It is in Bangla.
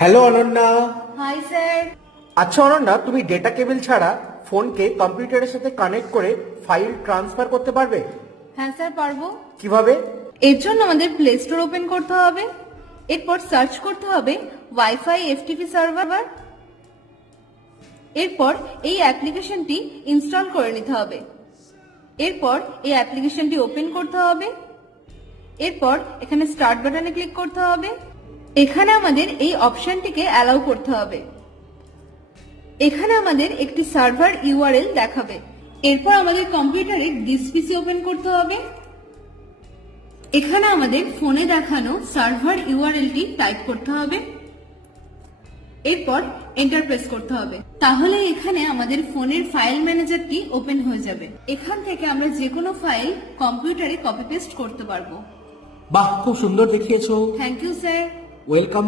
হ্যালো অনন্যা। Hi sir. আচ্ছা অনন্যা, তুমি ডেটা কেবল ছাড়া ফোনকে কম্পিউটারের সাথে কানেক্ট করে ফাইল ট্রান্সফার করতে পারবে? হ্যাঁ স্যার পারবো। কিভাবে? এর জন্য আমাদের প্লে স্টোর ওপেন করতে হবে, এরপর সার্চ করতে হবে ওয়াইফাই এফটিপি সার্ভার। এরপর এই অ্যাপ্লিকেশনটি ইনস্টল করে নিতে হবে। এরপর এই অ্যাপ্লিকেশনটি ওপেন করতে হবে। এরপর এখানে স্টার্ট বাটনে ক্লিক করতে হবে। এখানে আমাদের এই অপশনটিকে অ্যালাউ করতে হবে। এখানে আমাদের একটি সার্ভার ইউআরএল দেখাবে। এরপর আমাদের কম্পিউটারে দিস পিসি ওপেন করতে হবে। এখানে আমাদের ফোনে দেখানো সার্ভার ইউআরএলটি টাইপ করতে হবে। এরপর এন্টার প্রেস করতে হবে। তাহলে এখানে আমাদের ফোনের ফাইল ম্যানেজারটি ওপেন হয়ে যাবে। এখান থেকে আমরা যে কোনো ফাইল কম্পিউটারে কপি পেস্ট করতে পারবো। বাহ, খুব সুন্দর দেখিয়েছো। Thank you sir. ওয়েলকাম।